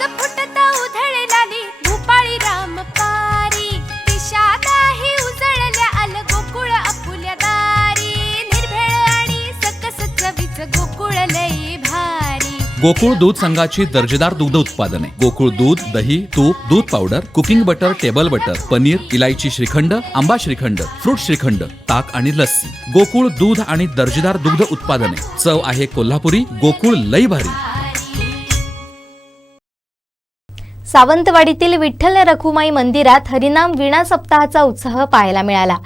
रस फुटता उधळलाली भूपाळी रामपारी दिशादाही उजळल्या आल गोकुळ आपुल्या दारी निर्भेळ आणि सकस चवीच गोकुळ लई भारी। गोकुळ दूध संघाची दर्जेदार दुग्ध उत्पादने गोकुळ दूध, दही, तूप, दूध powder, cooking butter, table butter, paneer, इलायची श्रीखंड, आंबा श्रीखंड, फ्रूट श्रीखंड, ताक आणि लस्सी। गोकुळ दूध आणि दर्जेदार दुग्ध उत्पादने, चव आहे कोल्हापुरी, गोकुळ लई भारी। सावंतवाडीतील विठ्ठल रखुमाई मंदिरात हरिनाम वीणा सप्ताहाचा उत्साह पाहायला मिळाला।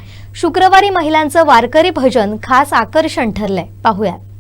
शुक्रवारी महिलांचं वारकरी भजन खास आकर्षण ठरलंय, पाहूयात।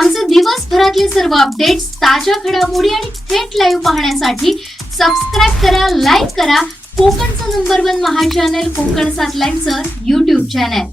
आमचे दिवसभरातले सर्व अपडेट्स, ताज्या घडामोडी आणि थेट लाईव्ह पाहण्यासाठी सबस्क्राईब करा, लाईक करा कोकणचं नंबर 1 महा चॅनल कोकण 7 लाईव्हचं YouTube चॅनल।